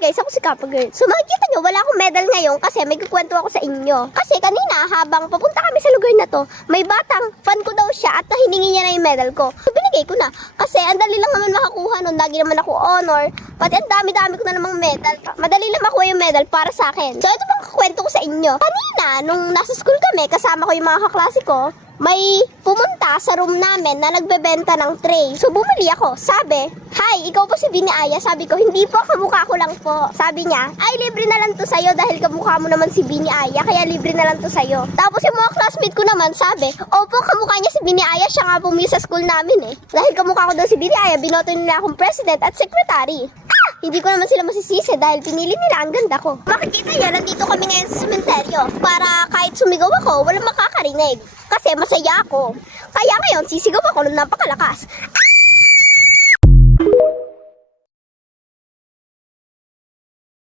guys, ako si Kappa Girl. So makikita nyo, wala akong medal ngayon kasi may kukwento ako sa inyo. Kasi kanina, habang papunta kami sa lugar na to, may batang fan ko daw siya at hiningi niya na yung medal ko. So binigay ko na. Kasi ang dali lang naman makakuha nun. Lagi naman ako honor. Pati ang dami-dami ko na namang medal. Madali lang makuha yung medal para sa akin. So ito bang kukwento ko sa inyo. Kanina, nung nasa school kami, kasama ko yung mga kaklase ko, may pumunta sa room namin na nagbebenta ng tray. So bumili ako. Sabi, "Hi, ikaw po si Bini Aya?" Sabi ko, "Hindi po, kamukha ko lang po." Sabi niya, "Ay, libre na lang to sa'yo dahil kamukha mo naman si Bini Aya, kaya libre na lang to sa'yo." Tapos yung mga classmate ko naman sabi, "Opo, kamukha niya si Bini Aya, siya nga pumili sa school namin eh. Dahil kamukha ko daw si Bini Aya, binoto nila akong president at secretary." Hindi ko naman sila masisisi dahil pinili nila ang ganda ko. Makikita niyo, nandito kami ngayon sa sementeryo para kahit sumigaw ako, walang makakarinig. Kasi masaya ako. Kaya ngayon, sisigaw ako ng napakalakas.